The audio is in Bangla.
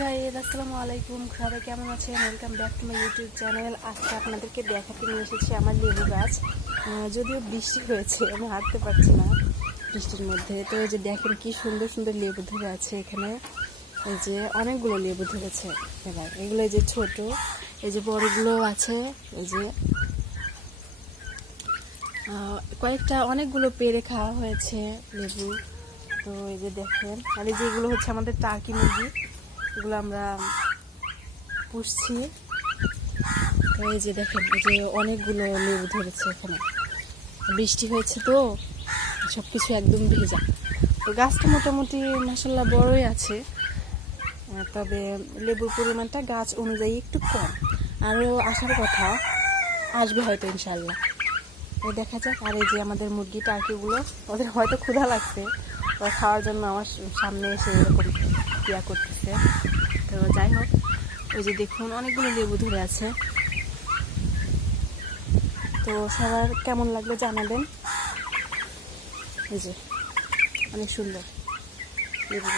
গাইস, আসসালামু আলাইকুম। সবাই কেমন আছেন? Welcome back to my YouTube channel. আজকে আপনাদেরকে দেখাতে নিয়ে এসেছি আমার লেবু গাছ। যদিও বৃষ্টি হয়েছে, আমি হাঁটতে পারছি না বৃষ্টির মধ্যে। তো এই যে দেখেন কি সুন্দর সুন্দর লেবু ধরে আছে এখানে। এই যে অনেকগুলো লেবু ধরেছে এবার। এগুলো এই যে ছোট, এই যে বড়গুলো আছে, এই যে কয়েকটা অনেকগুলো পেরে খাওয়া হয়েছে লেবু। তো এই যে দেখেন, আর এই যেগুলো হচ্ছে আমাদের টার্কি মুরগি, এগুলো আমরা পুষছি। তো এই যে দেখেন, এই যে অনেকগুলো লেবু ধরেছে এখানে, বৃষ্টি হয়েছে তো সব কিছু একদম ভেজা। তো গাছটা মোটামুটি মাশাআল্লাহ বড়ই আছে, তবে লেবুর পরিমাণটা গাছ অনুযায়ী একটু কম। আরও আসার কথা, আসবে হয়তো ইনশাল্লাহ। এই দেখা যাক। আর এই যে আমাদের মুরগি টার্কিগুলো, ওদের হয়তো ক্ষুধা লাগছে, ওরা খাওয়ার জন্য আমার সামনে এসে এরকম ইয়া করতেছে। তো যাই হোক, ওই যে দেখুন অনেকগুলো লেবু ধরে আছে। তো সবার কেমন লাগলো জানাবেন। এই যে অনেক সুন্দর লেবু।